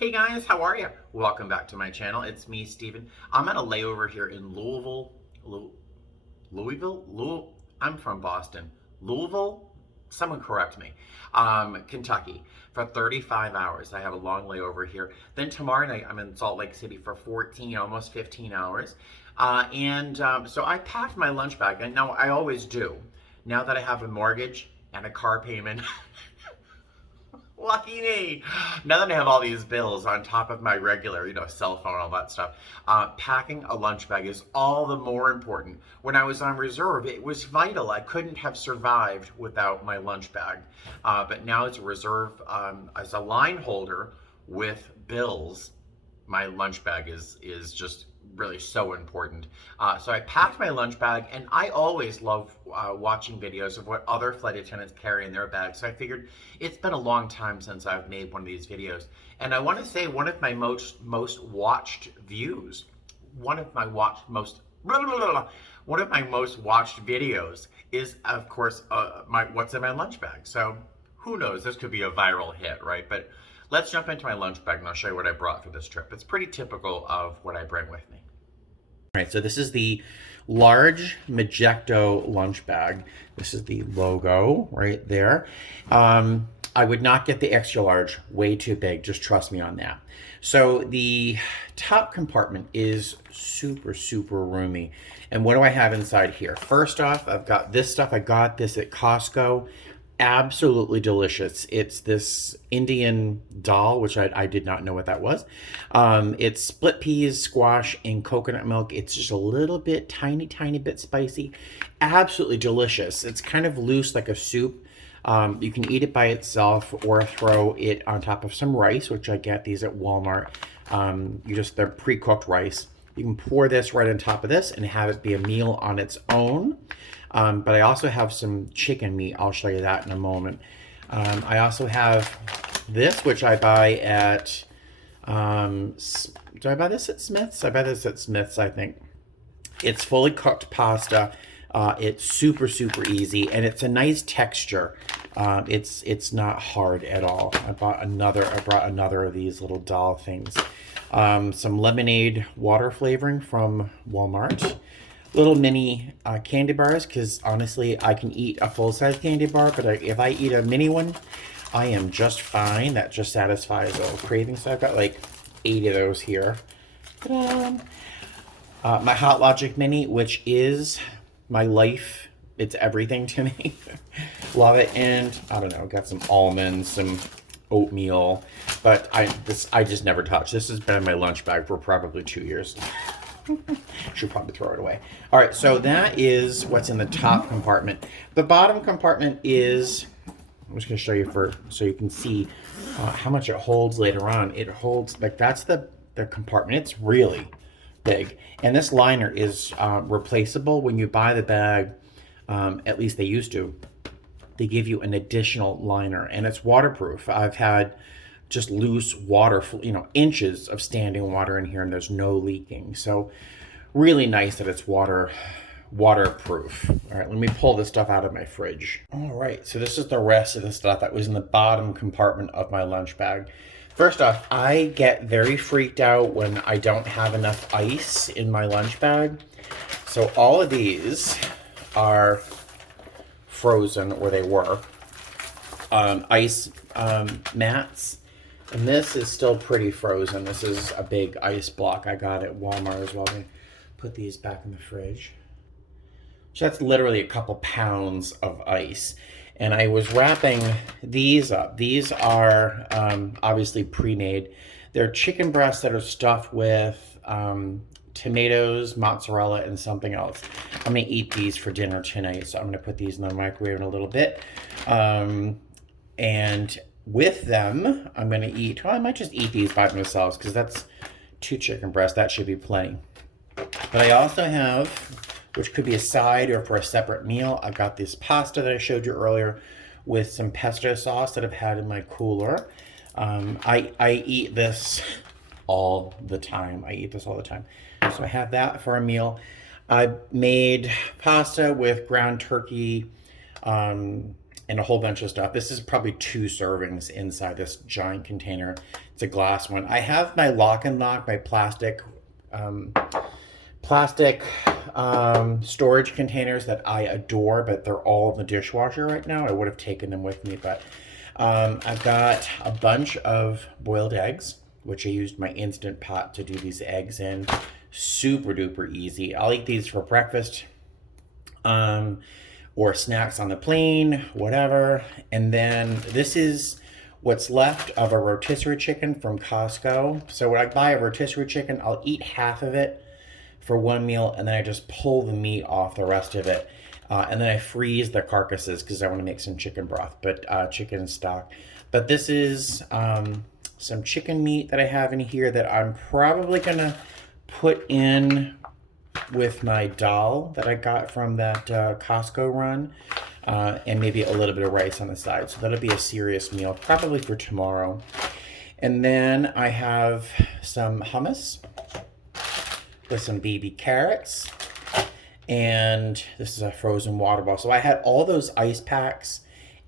Hey guys, how are you? Welcome back to my channel. It's me, Steven. I'm at a layover here in Louisville? I'm from Boston. Louisville? Someone correct me. Kentucky for 35 hours. I have a long layover here. Then tomorrow night, I'm in Salt Lake City for 14, almost 15 hours. So I packed my lunch bag, and now I always do. Now that I have a mortgage and a car payment, lucky me. Now that I have all these bills on top of my regular, cell phone, all that stuff, packing a lunch bag is all the more important. When I was on reserve, it was vital. I couldn't have survived without my lunch bag. But now as a reserve, as a line holder with bills, my lunch bag is just really so important. So I packed my lunch bag, and I always love watching videos of what other flight attendants carry in their bags. So I figured it's been a long time since I've made one of these videos, and I want to say one of my most watched views, one of my most watched videos is, of course, my what's in my lunch bag. So who knows? This could be a viral hit, right? But let's jump into my lunch bag and I'll show you what I brought for this trip. It's pretty typical of what I bring with me. All right, so this is the large Magecto lunch bag. This is the logo right there. I would not get the extra large, way too big, just trust me on that. So the top compartment is super, super roomy. And what do I have inside here? First off, I've got this stuff. I got this at Costco. Absolutely delicious. It's this Indian dal, which I did not know what that was. It's split peas, squash, and coconut milk. It's just a little bit, tiny bit spicy. Absolutely delicious. It's kind of loose like a soup. You can eat it by itself or throw it on top of some rice, which I get these at Walmart. They're pre-cooked rice. You can pour this right on top of this and have it be a meal on its own. But I also have some chicken meat. I'll show you that in a moment. I also have this, which I buy at, do I buy this at Smith's? I buy this at Smith's, I think. It's fully cooked pasta. It's super, super easy, and it's a nice texture. It's not hard at all. I brought another of these little doll things. Some lemonade water flavoring from Walmart. Little mini candy bars, because honestly, I can eat a full-size candy bar, but if I eat a mini one, I am just fine. That just satisfies a craving. So I've got like 8 of those here. My Hot Logic Mini, which is my life. It's everything to me. Love it. And I don't know, got some almonds, some oatmeal, but I just never touch. This has been in my lunch bag for probably 2 years. Should probably throw it away. All right, so that is what's in the top compartment. The bottom compartment is, I'm just going to show you so you can see how much it holds later on. It holds, like, that's the compartment. It's really big. And this liner is replaceable. When you buy the bag, at least they used to, they give you an additional liner, and it's waterproof. I've had just loose water, inches of standing water in here, and there's no leaking. So really nice that it's waterproof. All right, let me pull this stuff out of my fridge. All right, so this is the rest of the stuff that was in the bottom compartment of my lunch bag. First off, I get very freaked out when I don't have enough ice in my lunch bag. So all of these are frozen, or they were, ice mats. And this is still pretty frozen. This is a big ice block I got at Walmart as well. I put these back in the fridge. So that's literally a couple pounds of ice. And I was wrapping these up. These are obviously pre-made. They're chicken breasts that are stuffed with tomatoes, mozzarella, and something else. I'm gonna eat these for dinner tonight. So I'm gonna put these in the microwave in a little bit. And with them, I'm going to eat, well, I might just eat these by themselves because that's 2 chicken breasts. That should be plenty. But I also have, which could be a side or for a separate meal, I got this pasta that I showed you earlier with some pesto sauce that I've had in my cooler. I eat this all the time. So I have that for a meal. I made pasta with ground turkey, and a whole bunch of stuff. This is probably 2 servings inside this giant container. It's a glass one. I have my lock and lock, my um, plastic storage containers that I adore, but they're all in the dishwasher right now. I would have taken them with me, but I've got a bunch of boiled eggs, which I used my Instant Pot to do these eggs in. Super duper easy. I'll eat these for breakfast, um, or snacks on the plane, whatever. And then this is what's left of a rotisserie chicken from Costco. So when I buy a rotisserie chicken, I'll eat half of it for one meal, and then I just pull the meat off the rest of it. And then I freeze the carcasses because I want to make some chicken broth, but chicken stock. But this is some chicken meat that I have in here that I'm probably going to put in with my dal that I got from that Costco run, and maybe a little bit of rice on the side. So that'll be a serious meal, probably for tomorrow. And then I have some hummus with some baby carrots, and this is a frozen water bottle. So I had all those ice packs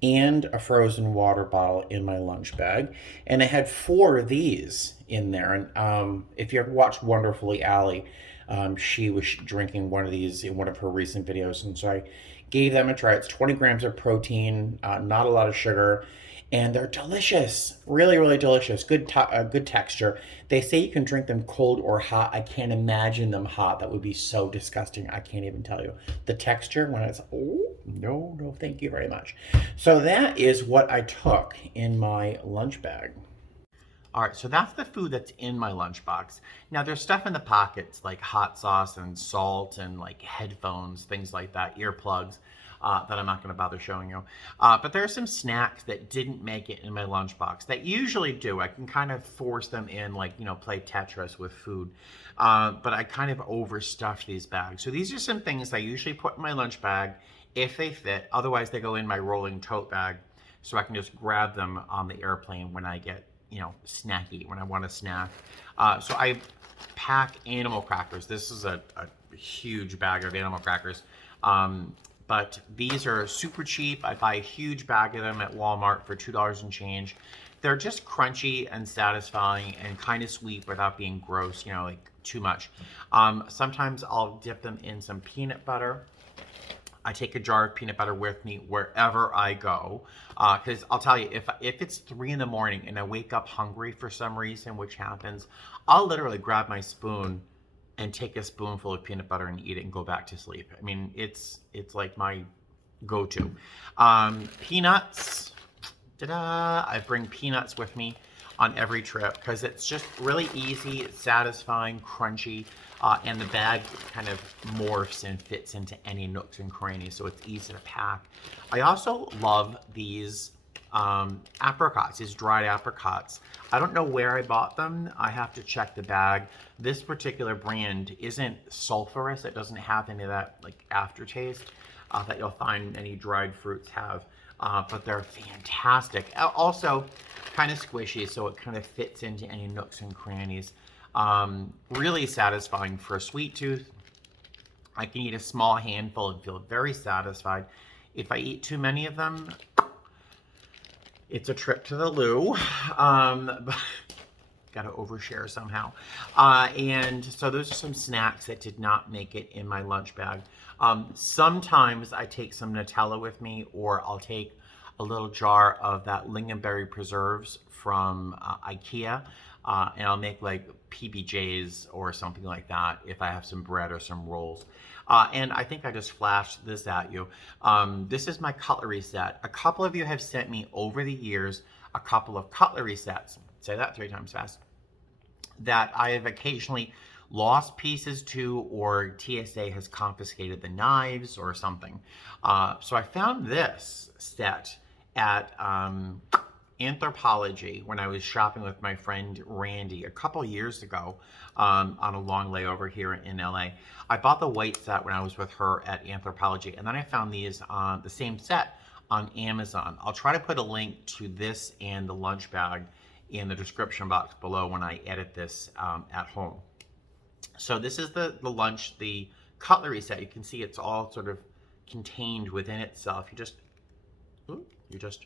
and a frozen water bottle in my lunch bag, and I had four of these in there. And if you ever watched Wonderfully Allie, she was drinking one of these in one of her recent videos, and so I gave them a try. It's 20 grams of protein, not a lot of sugar, and they're delicious. Really, really delicious. Good texture. They say you can drink them cold or hot. I can't imagine them hot. That would be so disgusting. I can't even tell you. The texture when it's, oh, no, no, thank you very much. So that is what I took in my lunch bag. All right, so that's the food that's in my lunchbox. Now there's stuff in the pockets like hot sauce and salt and like headphones, things like that, earplugs, that I'm not going to bother showing you. But there are some snacks that didn't make it in my lunchbox that usually do. I can kind of force them in, like, you know, play Tetris with food. But I kind of overstuffed these bags. So these are some things I usually put in my lunch bag if they fit. Otherwise, they go in my rolling tote bag so I can just grab them on the airplane when I get, you know, snacky, when I want a snack. So I pack animal crackers. This is a huge bag of animal crackers. But these are super cheap. I buy a huge bag of them at Walmart for $2 and change. They're just crunchy and satisfying and kind of sweet without being gross, you know, like too much. Sometimes I'll dip them in some peanut butter. I take a jar of peanut butter with me wherever I go. Because I'll tell you, if it's 3 in the morning and I wake up hungry for some reason, which happens, I'll literally grab my spoon and take a spoonful of peanut butter and eat it and go back to sleep. I mean, it's like my go-to. Peanuts, ta-da! I bring peanuts with me on every trip because it's just really easy, it's satisfying, crunchy, and the bag kind of morphs and fits into any nooks and crannies, so it's easy to pack. I also love these apricots, these dried apricots. I don't know where I bought them. I have to check the bag. This particular brand isn't sulfurous. It doesn't have any of that like aftertaste that you'll find any dried fruits have. But they're fantastic. Also, kind of squishy, so it kind of fits into any nooks and crannies. Really satisfying for a sweet tooth. I can eat a small handful and feel very satisfied. If I eat too many of them, it's a trip to the loo. Got to overshare somehow. And so those are some snacks that did not make it in my lunch bag. Sometimes I take some Nutella with me, or I'll take a little jar of that lingonberry preserves from IKEA, and I'll make like PBJs or something like that if I have some bread or some rolls. And I think I just flashed this at you. This is my cutlery set. A couple of you have sent me over the years a couple of cutlery sets. Say that 3 times fast. That I have occasionally lost pieces to, or TSA has confiscated the knives or something. So I found this set at Anthropology when I was shopping with my friend Randy a couple years ago on a long layover here in LA. I bought the white set when I was with her at Anthropology, and then I found these the same set on Amazon. I'll try to put a link to this and the lunch bag in the description box below when I edit this at home. So this is the cutlery set. You can see it's all sort of contained within itself. You just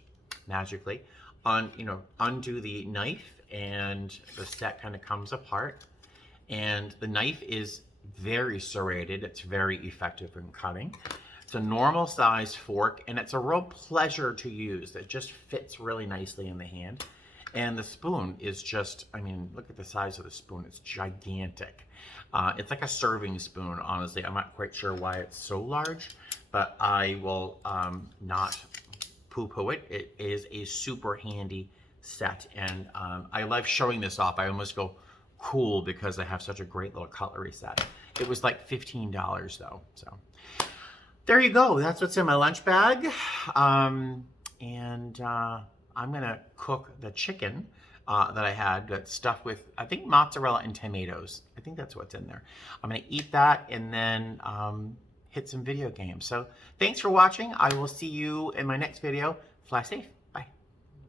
magically undo the knife, and the set kind of comes apart. And the knife is very serrated. It's very effective in cutting. It's a normal size fork, and it's a real pleasure to use. It just fits really nicely in the hand. And the spoon is just, I mean, look at the size of the spoon. It's gigantic. It's like a serving spoon, honestly. I'm not quite sure why it's so large, but I will not poo-poo it. It is a super handy set, and I love showing this off. I almost go cool because I have such a great little cutlery set. It was like $15 though, so there you go. That's what's in my lunch bag. I'm gonna cook the chicken that I had that's stuffed with, I think, mozzarella and tomatoes. I think that's what's in there. I'm gonna eat that and then hit some video games. So thanks for watching. I will see you in my next video. Fly safe.